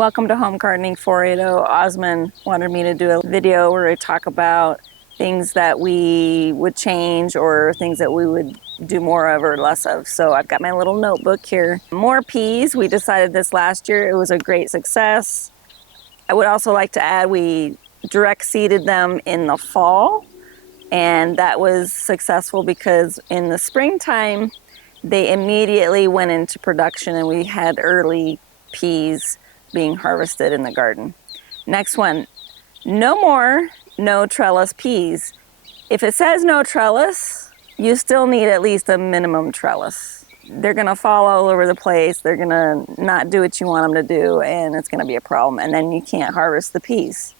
Welcome to Home Gardening 480. Osman wanted me to do a video where we talk about things that we would change or things that we would do more of or less of. So I've got my little notebook here. More peas. We decided this last year. It was a great success. I would also like to add we direct seeded them in the fall, and that was successful because in the springtime they immediately went into production and we had early peas being harvested in the garden. Next one, no more no trellis peas. If it says no trellis, you still need at least a minimum trellis. They're gonna fall all over the place, they're gonna not do what you want them to do, and it's gonna be a problem, and then you can't harvest the peas.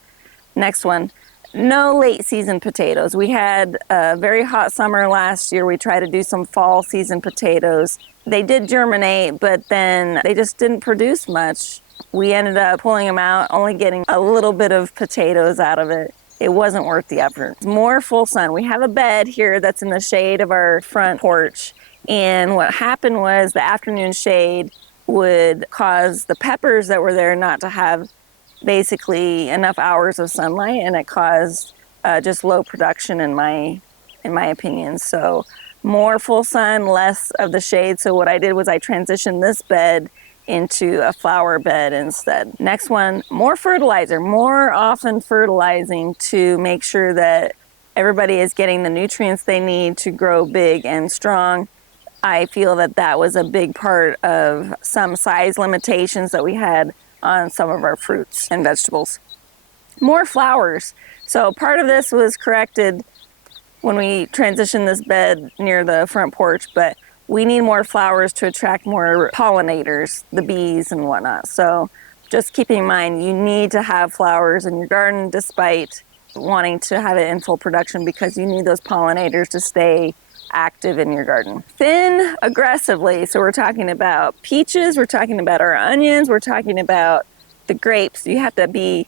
Next one, no late season potatoes. We had a very hot summer last year. We tried to do some fall season potatoes. They did germinate, but then they just didn't produce much. We ended up pulling them out, only getting a little bit of potatoes out of it. It wasn't worth the effort. More full sun. We have a bed here that's in the shade of our front porch. And what happened was the afternoon shade would cause the peppers that were there not to have basically enough hours of sunlight, and it caused just low production in my opinion. So more full sun, less of the shade. So what I did was I transitioned this bed into a flower bed instead. Next one, more fertilizer, more often fertilizing to make sure that everybody is getting the nutrients they need to grow big and strong. I feel that that was a big part of some size limitations that we had on some of our fruits and vegetables. More flowers. So part of this was corrected when we transitioned this bed near the front porch, but we need more flowers to attract more pollinators, the bees and whatnot. So just keep in mind, you need to have flowers in your garden despite wanting to have it in full production because you need those pollinators to stay active in your garden. Thin aggressively. So we're talking about peaches, we're talking about our onions, we're talking about the grapes. You have to be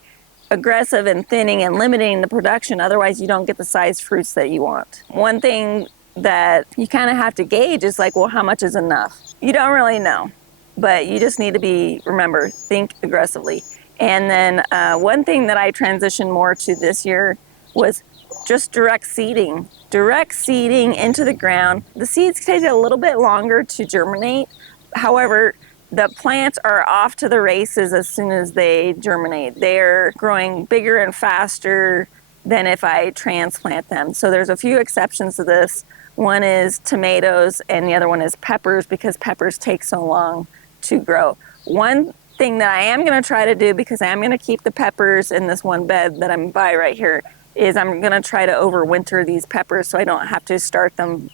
aggressive in thinning and limiting the production, otherwise you don't get the size fruits that you want. One thing that you kind of have to gauge is like, well, how much is enough? You don't really know, but you just need to remember, think aggressively. And then one thing that I transitioned more to this year was just direct seeding. Direct seeding into the ground. The seeds take a little bit longer to germinate. However, the plants are off to the races as soon as they germinate. They're growing bigger and faster than if I transplant them. So there's a few exceptions to this. One is tomatoes and the other one is peppers because peppers take so long to grow. One thing that I am gonna try to do, because I am gonna keep the peppers in this one bed that I'm by right here, is I'm gonna try to overwinter these peppers so I don't have to start them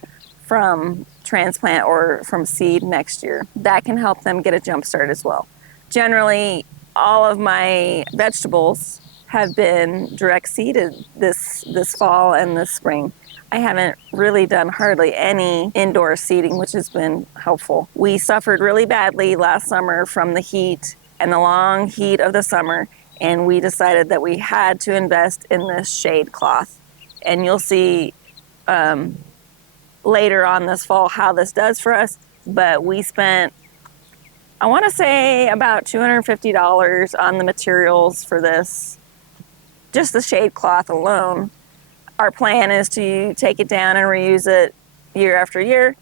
from transplant or from seed next year. That can help them get a jump start as well. Generally, all of my vegetables have been direct seeded this fall and this spring. I haven't really done hardly any indoor seeding, which has been helpful. We suffered really badly last summer from the heat and the long heat of the summer, and we decided that we had to invest in this shade cloth. And you'll see later on this fall how this does for us, but we spent, I want to say, about $250 on the materials for this, just the shade cloth alone. Our plan is to take it down and reuse it year after year,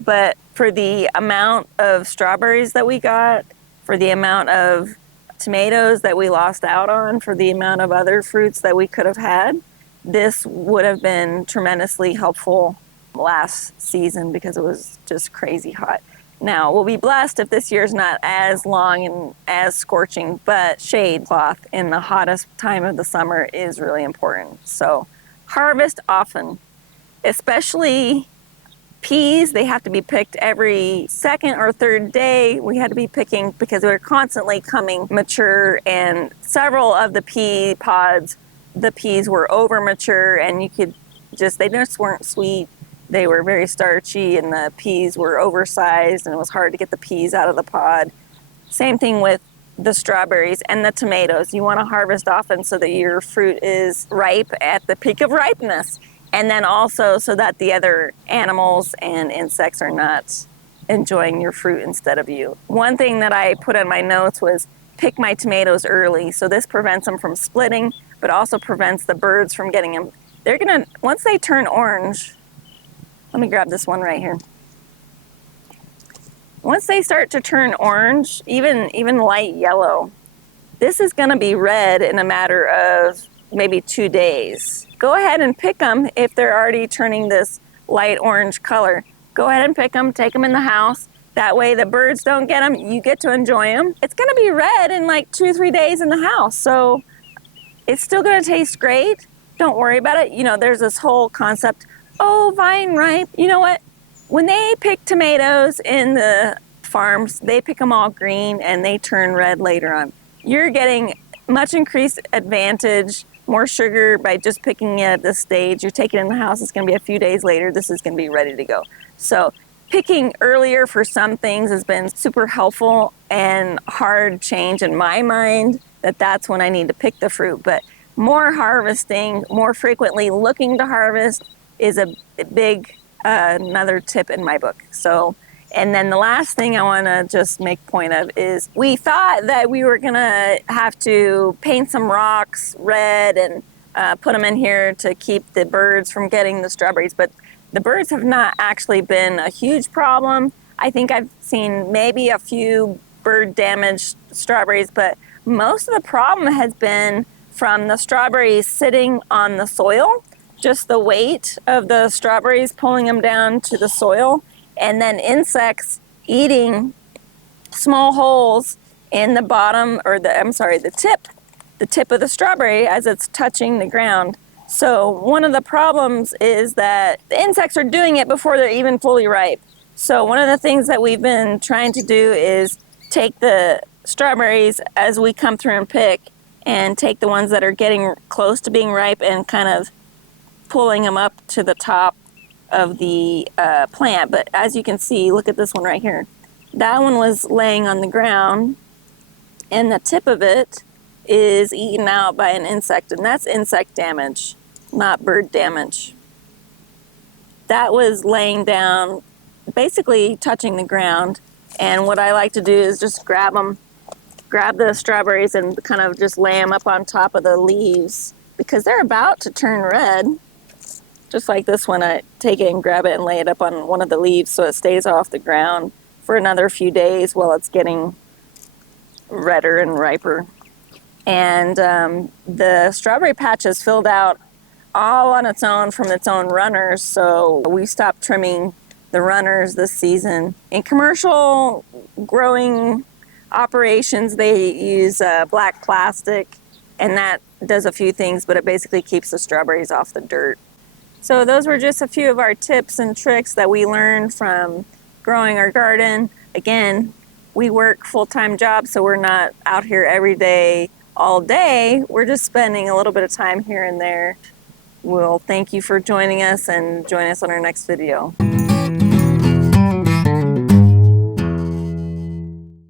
but for the amount of strawberries that we got, for the amount of tomatoes that we lost out on, for the amount of other fruits that we could have had, this would have been tremendously helpful last season because it was just crazy hot. Now, we'll be blessed if this year's not as long and as scorching, but shade cloth in the hottest time of the summer is really important. So harvest often, especially peas. They have to be picked every second or third day. We had to be picking because they're constantly coming mature, and several of the pea pods, the peas were over mature and they just weren't sweet. They were very starchy and the peas were oversized and it was hard to get the peas out of the pod. Same thing with the strawberries and the tomatoes. You want to harvest often so that your fruit is ripe at the peak of ripeness. And then also so that the other animals and insects are not enjoying your fruit instead of you. One thing that I put in my notes was pick my tomatoes early. So this prevents them from splitting, but also prevents the birds from getting them. They're gonna, once they turn orange, let me grab this one right here. Once they start to turn orange, even light yellow, this is gonna be red in a matter of maybe 2 days. Go ahead and pick them if they're already turning this light orange color. Go ahead and pick them, take them in the house. That way the birds don't get them, you get to enjoy them. It's gonna be red in like 2 or 3 days in the house, so it's still gonna taste great. Don't worry about it. You know, there's this whole concept, oh, vine ripe. You know what? When they pick tomatoes in the farms, they pick them all green and they turn red later on. You're getting much increased advantage, more sugar by just picking it at this stage. You take it in the house, it's gonna be a few days later, this is gonna be ready to go. So picking earlier for some things has been super helpful and hard change in my mind that's when I need to pick the fruit. But more harvesting, more frequently looking to harvest is a big another tip in my book. So, and then the last thing I want to just make point of is we thought that we were gonna have to paint some rocks red and put them in here to keep the birds from getting the strawberries, but the birds have not actually been a huge problem. I think I've seen maybe a few bird damaged strawberries, but most of the problem has been from the strawberries sitting on the soil, just the weight of the strawberries pulling them down to the soil, and then insects eating small holes in the bottom, or the tip of the strawberry as it's touching the ground. So one of the problems is that the insects are doing it before they're even fully ripe. So one of the things that we've been trying to do is take the strawberries as we come through and pick, and take the ones that are getting close to being ripe and kind of pulling them up to the top of the plant. But as you can see, look at this one right here. That one was laying on the ground and the tip of it is eaten out by an insect, and that's insect damage, not bird damage. That was laying down, basically touching the ground, and what I like to do is just grab the strawberries and kind of just lay them up on top of the leaves because they're about to turn red. Just like this one, I take it and grab it and lay it up on one of the leaves so it stays off the ground for another few days while it's getting redder and riper. And the strawberry patch has filled out all on its own from its own runners, so we stopped trimming the runners this season. In commercial growing operations, they use black plastic, and that does a few things, but it basically keeps the strawberries off the dirt. So those were just a few of our tips and tricks that we learned from growing our garden. Again, we work full-time jobs, so we're not out here every day, all day. We're just spending a little bit of time here and there. We'll thank you for joining us, and join us on our next video.